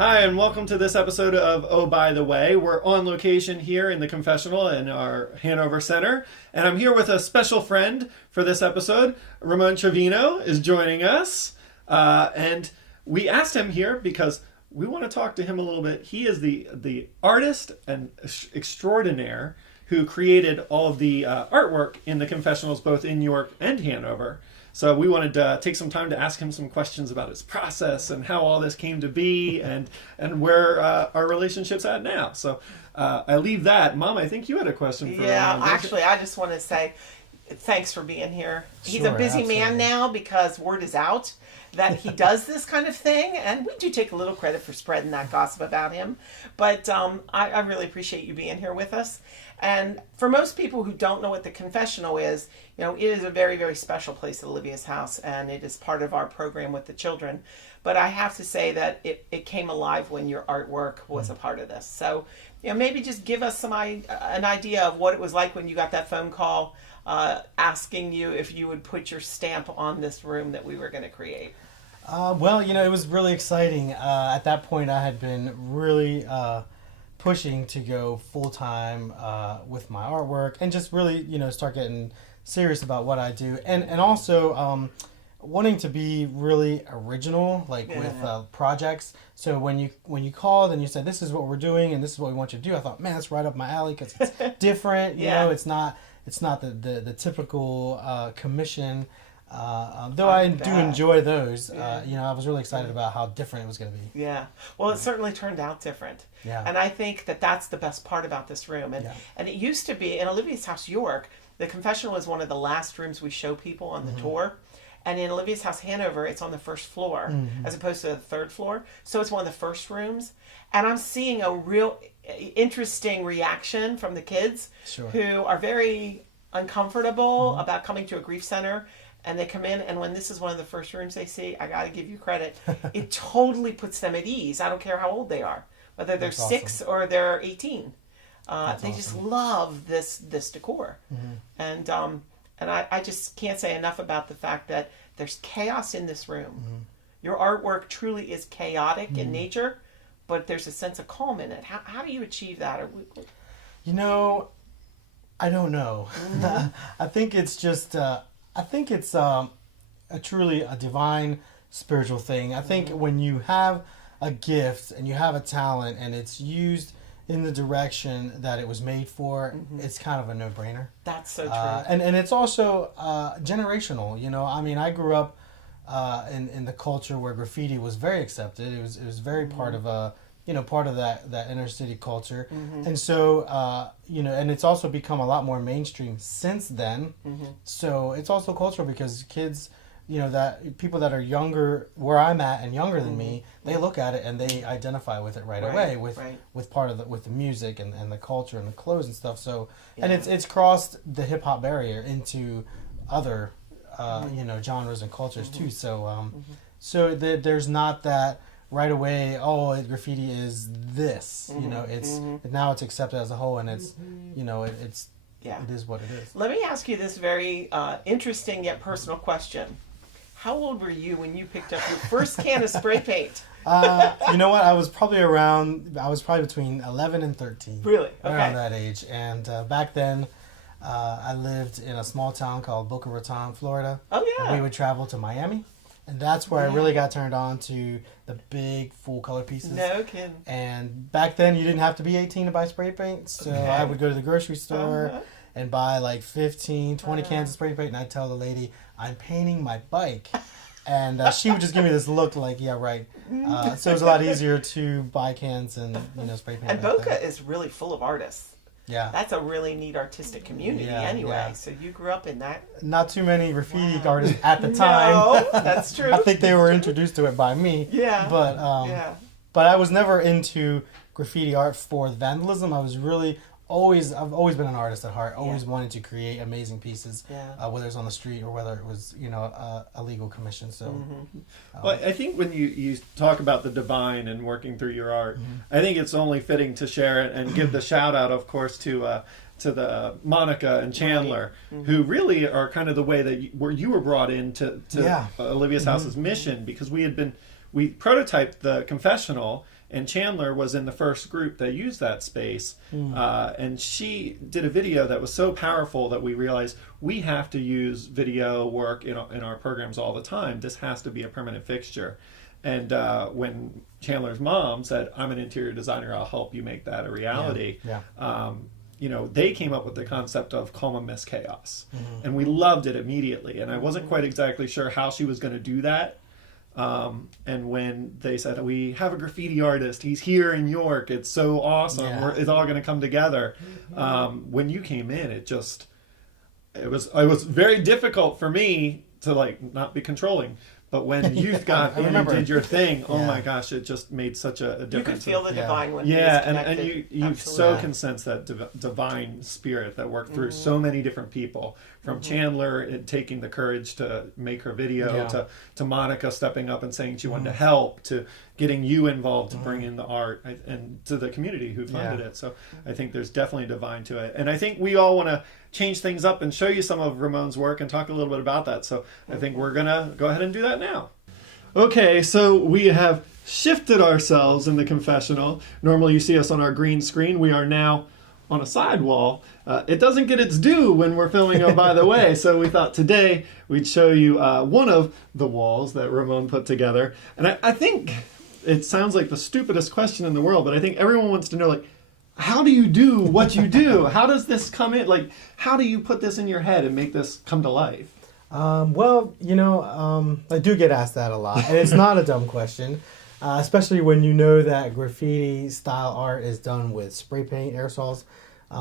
Hi, and welcome to this episode of Oh, By the Way. We're on location here in the confessional in our Hanover Center, and I'm here with a special friend for this episode. Ramon Trevino is joining us, and we asked him here because we want to talk to him a little bit. He is the artist and extraordinaire who created all of the artwork in the confessionals, both in York and Hanover. So we wanted to take some time to ask him some questions about his process and how all this came to be and where our relationship's at now. So I leave that. Mom, I think you had a question for Ramon. Actually, I just want to say thanks for being here. He's a busy man now because word is out that he does this kind of thing, and we do take a little credit for spreading that gossip about him. But I really appreciate you being here with us. And for most people who don't know what the confessional is, you know, it is a very, very special place at Olivia's house, and it is part of our program with the children. But I have to say that it came alive when your artwork was a part of this. So, you know, maybe just give us an idea of what it was like when you got that phone call asking you if you would put your stamp on this room that we were going to create. Well, you know, it was really exciting. At that point, I had been really pushing to go full-time with my artwork and just really, you know, start getting serious about what I do. And also wanting to be really original, like with projects. So when you called and you said, this is what we're doing and this is what we want you to do, I thought, man, that's right up my alley because it's different. You know, it's not the typical commission. Though I do enjoy those, you know, I was really excited about how different it was going to be. Yeah. Well, it certainly turned out different. Yeah. And I think that that's the best part about this room. And it used to be, in Olivia's house, York, the confessional was one of the last rooms we show people on the tour. And in Olivia's house, Hanover, it's on the first floor as opposed to the third floor. So it's one of the first rooms. And I'm seeing a real interesting reaction from the kids who are very uncomfortable about coming to a grief center. And they come in, and when this is one of the first rooms they see, I got to give you credit. It totally puts them at ease. I don't care how old they are, whether they're 6 or they're 18. They just love this decor, and I just can't say enough about the fact that there's chaos in this room. Your artwork truly is chaotic in nature, but there's a sense of calm in it. How do you achieve that? You know, I don't know. I think it's just. I think it's truly a divine spiritual thing. I think when you have a gift and you have a talent and it's used in the direction that it was made for, it's kind of a no-brainer. That's so true. And it's also generational. You know, I mean, I grew up in the culture where graffiti was very accepted. It was very part of part of that inner city culture. And so, you know, and it's also become a lot more mainstream since then. So it's also cultural because kids, you know, that people that are younger, where I'm at and younger than me, they look at it and they identify with it right away with part of with the music and the culture and the clothes and stuff. So, and it's crossed the hip hop barrier into other, you know, genres and cultures too. So, so there's not that right away, graffiti is this, you know, now it's accepted as a whole, and it's, you know, it is what it is. Let me ask you this very interesting yet personal question. How old were you when you picked up your first can of spray paint? You know what, I was probably between 11 and 13. Really? Okay. Around that age. And back then, I lived in a small town called Boca Raton, Florida. Oh, yeah. And we would travel to Miami. And that's where I really got turned on to the big full color pieces. No kidding. And back then you didn't have to be 18 to buy spray paint. So I would go to the grocery store and buy like 15, 20 cans of spray paint. And I'd tell the lady, I'm painting my bike. And she would just give me this look like, yeah, right. So it was a lot easier to buy cans and, you know, spray paint. And Boca is really full of artists. Yeah. That's a really neat artistic community anyway. Yeah. So you grew up in that. Not too many graffiti artists at the time. No, that's true. I think they were introduced to it by me. Yeah. But I was never into graffiti art for vandalism. I've always been an artist at heart, always wanted to create amazing pieces, whether it's on the street or whether it was, you know, a legal commission. So, well, I think when you talk about the divine and working through your art, I think it's only fitting to share it and give the shout out, of course, to the Monica and Chandler, who really are kind of the way that you were brought into Olivia's house's mission, because we prototyped the confessional and Chandler was in the first group that used that space. And she did a video that was so powerful that we realized we have to use video work in our programs all the time. This has to be a permanent fixture. And when Chandler's mom said, I'm an interior designer, I'll help you make that a reality. They came up with the concept of calm amidst chaos. And we loved it immediately. And I wasn't quite exactly sure how she was going to do that. And when they said, we have a graffiti artist, he's here in York, it's so awesome, it's all going to come together. When you came in, it was very difficult for me to not be controlling. But when youth got in and did your thing, oh my gosh, it just made such a difference. You could feel the divine when and you so can sense that divine spirit that worked through so many different people. From Chandler taking the courage to make her video, to Monica stepping up and saying she wanted to help, to getting you involved to bring in the art, and to the community who funded it. So I think there's definitely divine to it. And I think we all want to change things up and show you some of Ramon's work and talk a little bit about that. So I think we're going to go ahead and do that now. Okay, so we have shifted ourselves in the confessional. Normally you see us on our green screen. We are now on a sidewall. It doesn't get its due when we're filming Oh By The Way, so we thought today we'd show you one of the walls that Ramon put together. And I think it sounds like the stupidest question in the world, but I think everyone wants to know, how do you do what you do? How does this come in? How do you put this in your head and make this come to life? I do get asked that a lot, and it's not a dumb question, especially when you know that graffiti style art is done with spray paint aerosols.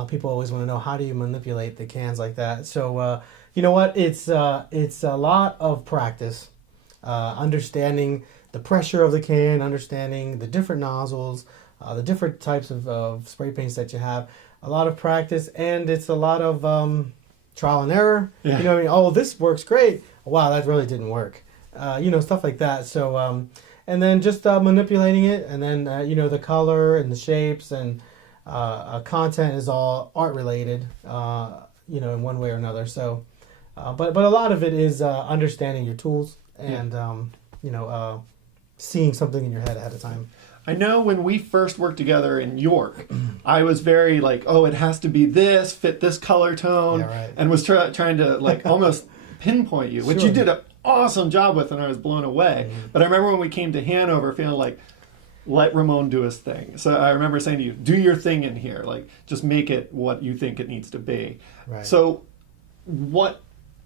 People always want to know, how do you manipulate the cans like that? So, you know what? It's a lot of practice, understanding the pressure of the can, understanding the different nozzles, the different types of spray paints that you have. A lot of practice, and it's a lot of trial and error. Yeah. Oh, this works great. Wow, that really didn't work. Stuff like that. So, and then just manipulating it, and then the color and the shapes and content is all art related, in one way or another. So, but a lot of it is understanding your tools and seeing something in your head ahead of time. I know when we first worked together in York, I was very it has to be this, fit this color tone, and was trying to almost pinpoint you, which you did an awesome job with, and I was blown away. But I remember when we came to Hanover feeling let Ramon do his thing. So I remember saying to you, do your thing in here, just make it what you think it needs to be. Right. So what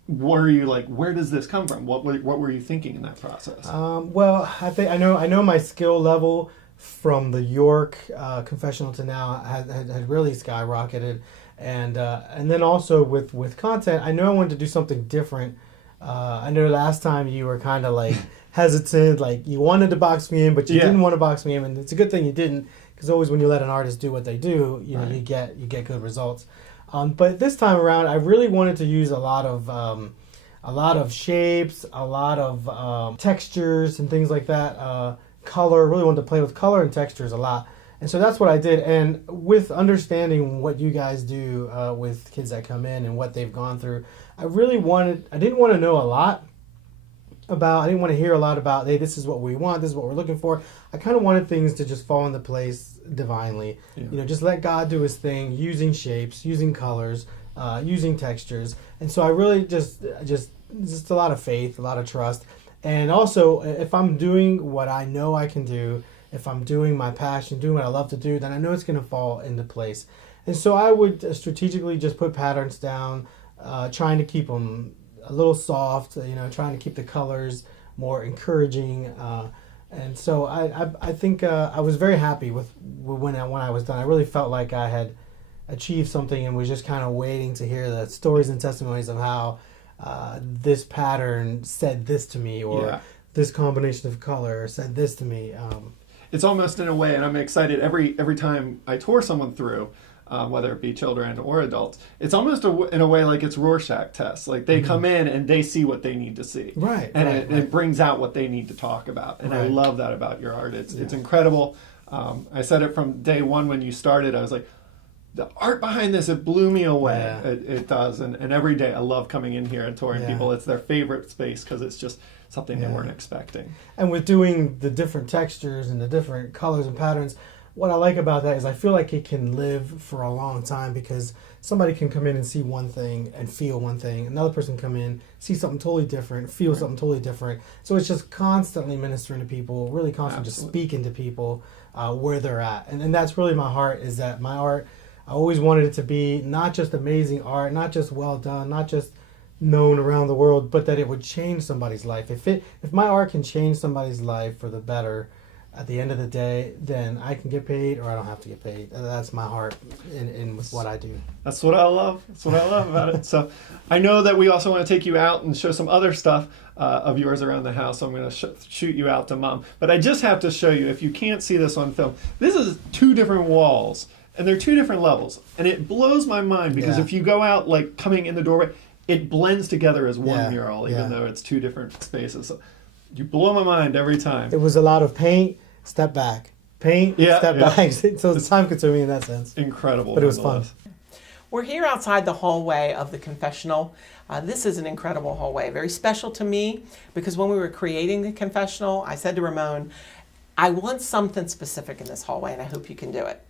were you where does this come from? What were you thinking in that process? Well, I think I know my skill level from the York confessional to now had really skyrocketed, and then also with content, I know I wanted to do something different. I know last time you were kind of hesitant, you wanted to box me in, but you didn't want to box me in, and it's a good thing you didn't, because always when you let an artist do what they do, you get good results. But this time around, I really wanted to use a lot of shapes, a lot of textures and things like that. Color, really wanted to play with color and textures a lot, and so that's what I did. And with understanding what you guys do with kids that come in and what they've gone through, I didn't want to know a lot about, I didn't want to hear a lot about, hey, this is what we want, this is what we're looking for. I kind of wanted things to just fall into place divinely. Just let God do his thing, using shapes, using colors, using textures. And so I really just a lot of faith, a lot of trust. And also, if I'm doing what I know I can do, if I'm doing my passion, doing what I love to do, then I know it's going to fall into place. And so I would strategically just put patterns down, trying to keep them a little soft, trying to keep the colors more encouraging. And so I think I was very happy with when I was done. I really felt like I had achieved something and was just kind of waiting to hear the stories and testimonies of how this pattern said this to me, or this combination of color said this to me. It's almost in a way, and I'm excited every time I tour someone through, whether it be children or adults, it's almost in a way like it's Rorschach tests. They come in and they see what they need to see. Right. And it brings out what they need to talk about. And I love that about your art. It's incredible. I said it from day one when you started. I was like, the art behind this, it blew me away. Yeah. It does. And every day I love coming in here and touring people. It's their favorite space because it's just something they weren't expecting. And with doing the different textures and the different colors and patterns, what I like about that is I feel like it can live for a long time, because somebody can come in and see one thing and feel one thing. Another person come in, see something totally different, feel something totally different. So it's just constantly ministering to people, really constantly just speaking to people where they're at. And that's really my heart, is that my art, I always wanted it to be not just amazing art, not just well done, not just known around the world, but that it would change somebody's life. If my art can change somebody's life for the better, at the end of the day, then I can get paid, or I don't have to get paid. That's my heart in what I do. That's what I love. That's what I love about it. So I know that we also want to take you out and show some other stuff of yours around the house. So I'm going to shoot you out to Mom. But I just have to show you, if you can't see this on film, this is 2 different walls, and they're 2 different levels. And it blows my mind, because if you go out, like coming in the doorway, it blends together as one mural, even though it's 2 different spaces. So you blow my mind every time. It was a lot of paint, step back. Paint, step back. So it's time consuming in that sense. Incredible. But it was fun. We're here outside the hallway of the confessional. This is an incredible hallway, very special to me, because when we were creating the confessional, I said to Ramon, I want something specific in this hallway, and I hope you can do it.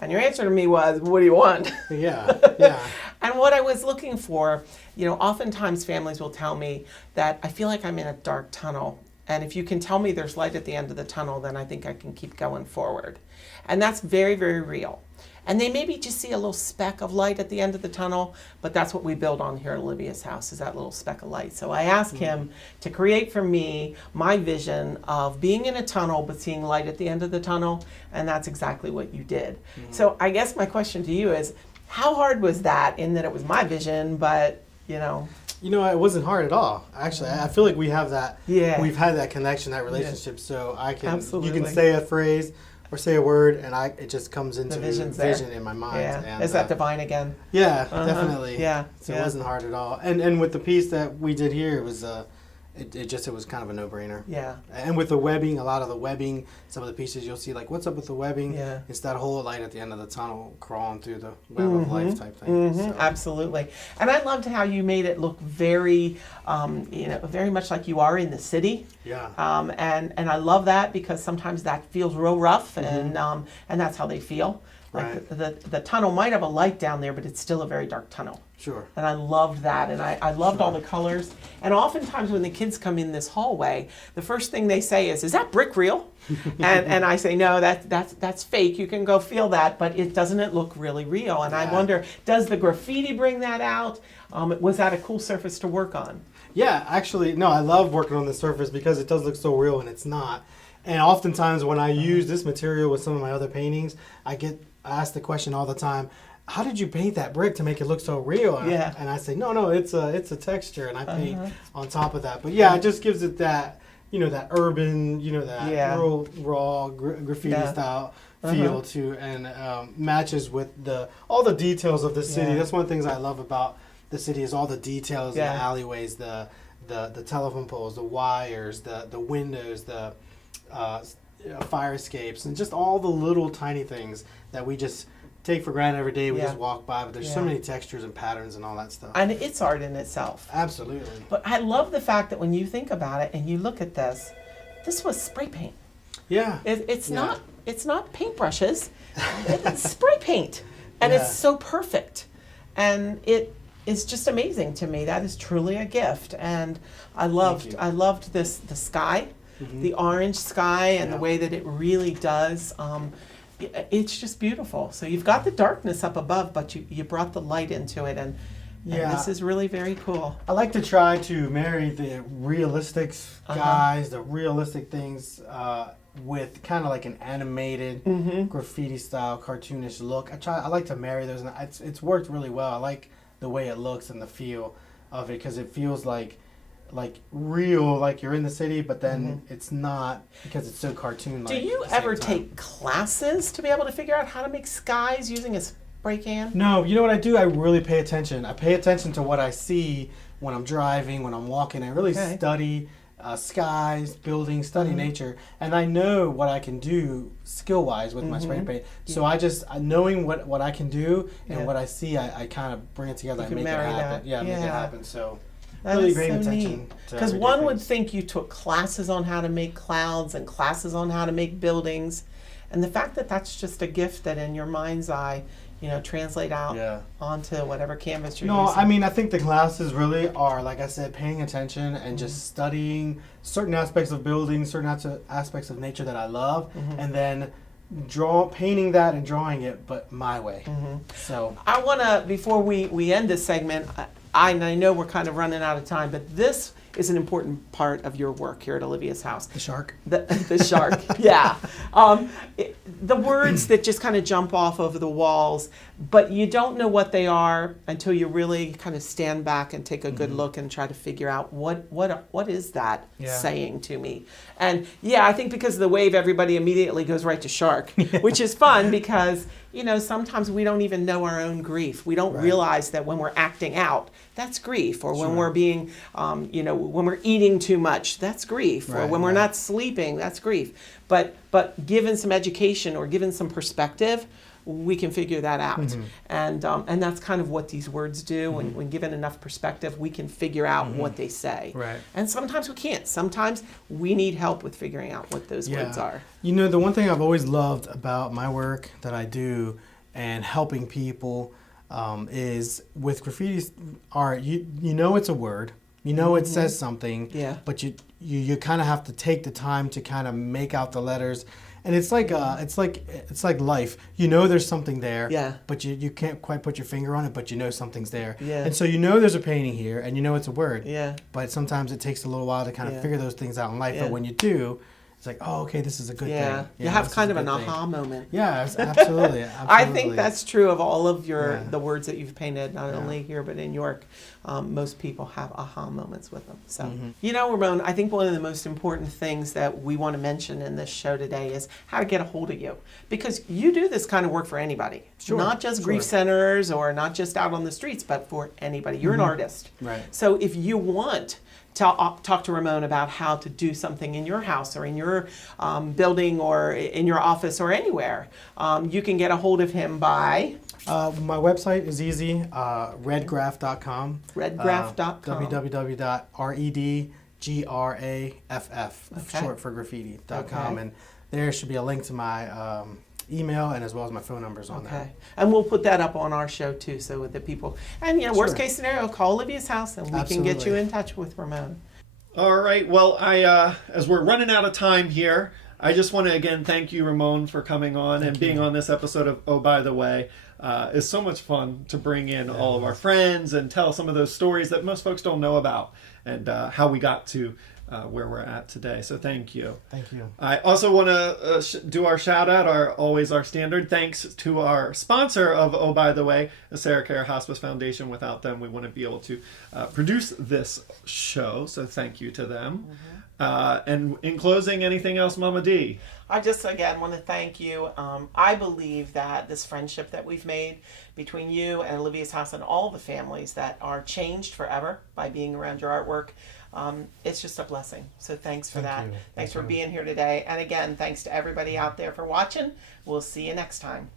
And your answer to me was, what do you want? Yeah. And what I was looking for, oftentimes families will tell me that I feel like I'm in a dark tunnel. And if you can tell me there's light at the end of the tunnel, then I think I can keep going forward. And that's very, very real. And they maybe just see a little speck of light at the end of the tunnel, but that's what we build on here at Olivia's house, is that little speck of light. So I asked him to create for me my vision of being in a tunnel but seeing light at the end of the tunnel, and that's exactly what you did. So I guess my question to you is, how hard was that, in that it was my vision, but it wasn't hard at all. Actually, I feel like we have that. Yeah. We've had that connection, that relationship. So I can. Absolutely. You can say a phrase or say a word, and it just comes into vision in my mind. Yeah. And, is that divine again? Yeah, definitely. Yeah. So it wasn't hard at all. And with the piece that we did here, it was it was kind of a no-brainer. Yeah. And with the webbing, a lot of the webbing, some of the pieces you'll see, like, what's up with the webbing? Yeah. It's that whole light at the end of the tunnel crawling through the web of life type thing. So. Absolutely. And I loved how you made it look very, very much like you are in the city. Yeah. And I love that, because sometimes that feels real rough, and that's how they feel. Like the tunnel might have a light down there, but it's still a very dark tunnel. Sure. And I loved that, and I loved all the colors. And oftentimes when the kids come in this hallway, the first thing they say is that brick real? and I say, no, that's fake. You can go feel that, but doesn't it look really real? And I wonder, does the graffiti bring that out? Was that a cool surface to work on? Yeah, actually, no, I love working on the surface, because it does look so real, and it's not. And oftentimes when I use this material with some of my other paintings, I get asked the question all the time, how did you paint that brick to make it look so real? And I say, no, it's a texture, and I paint on top of that. But yeah, it just gives it that, that urban, that real raw graffiti style feel to, and matches with all the details of the city. That's one of the things I love about the city, is all the details in the alleyways, the telephone poles, the wires, the windows, the fire escapes, and just all the little tiny things that we just take for granted every day. We just walk by, but there's so many textures and patterns and all that stuff. And it's art in itself. Absolutely. But I love the fact that when you think about it and you look at this was spray paint. Yeah. It's not paintbrushes. It's spray paint. And it's so perfect. And it is just amazing to me. That is truly a gift. And I loved the sky, the orange sky, and the way that it really does. It's just beautiful. So you've got the darkness up above, but you brought the light into it, and this is really very cool. I like to try to marry the realistic skies, the realistic things, with kind of like an animated graffiti style, cartoonish look. I like to marry those, and it's worked really well. I like the way it looks and the feel of it, because it feels like real, like you're in the city, but then it's not, because it's so cartoon-like. Do you ever take classes to be able to figure out how to make skies using a spray can? No, you know what I do? I really pay attention. I pay attention to what I see when I'm driving, when I'm walking. I really study skies, buildings, study nature, and I know what I can do skill-wise with my spray paint. So I just, knowing what I can do and what I see, I kind of bring it together and make it happen. Make it happen. So really paying attention. Because one would think you took classes on how to make clouds and classes on how to make buildings, and the fact that that's just a gift that in your mind's eye, translate out onto whatever canvas you're using. I mean, I think the classes really are, like I said, paying attention and just studying certain aspects of buildings, certain aspects of nature that I love, and then painting that and drawing it, but my way. So I want to, before we end this segment, I know we're kind of running out of time, but this is an important part of your work here at Olivia's house. The shark. The shark, yeah. The words that just kind of jump off over the walls, but you don't know what they are until you really kind of stand back and take a good look and try to figure out what is that saying to me. And I think because of the wave, everybody immediately goes right to shark, which is fun because sometimes we don't even know our own grief. We don't realize that when we're acting out, that's grief, or when we're being, when we're eating too much, that's grief, or when we're not sleeping, that's grief. But given some education or given some perspective, we can figure that out. And that's kind of what these words do. When given enough perspective, we can figure out what they say. Right. And sometimes we can't. Sometimes we need help with figuring out what those words are. The one thing I've always loved about my work that I do and helping people is with graffiti art, you know it's a word. It says something, but you kind of have to take the time to kind of make out the letters. And it's like life. There's something there, but you can't quite put your finger on it, but something's there. And so there's a painting here, and it's a word. But sometimes it takes a little while to kind of figure those things out in life. But when you do, it's like, oh, okay, this is a good thing. You have kind of an aha moment. Yeah, absolutely. I think that's true of all of the words that you've painted, not only here but in York. Most people have aha moments with them. So, Ramon, I think one of the most important things that we want to mention in this show today is how to get a hold of you. Because you do this kind of work for anybody. Not just grief centers or not just out on the streets, but for anybody. You're an artist. Right. So if you want to talk to Ramon about how to do something in your house or in your building or in your office or anywhere, you can get a hold of him by... my website is easy, redgraff.com. Redgraff.com. www.redgraff, short for graffiti.com. And there should be a link to my email and as well as my phone numbers on there. And we'll put that up on our show too, so that people, and worst case scenario, call Olivia's house and we can get you in touch with Ramon. All right. Well, as we're running out of time here, I just want to again thank you, Ramon, for coming on and being on this episode of Oh, By the Way. It's so much fun to bring in all of our friends and tell some of those stories that most folks don't know about and how we got to where we're at today. So thank you. Thank you. I also want to do our shout out, always our standard thanks to our sponsor of Oh, By the Way, the Sarah Care Hospice Foundation. Without them, we wouldn't be able to produce this show. So thank you to them. And in closing, anything else, Mama D? I just, again, want to thank you. I believe that this friendship that we've made between you and Olivia's house and all the families that are changed forever by being around your artwork, it's just a blessing. So thanks for that. Thanks for being here today. And again, thanks to everybody out there for watching. We'll see you next time.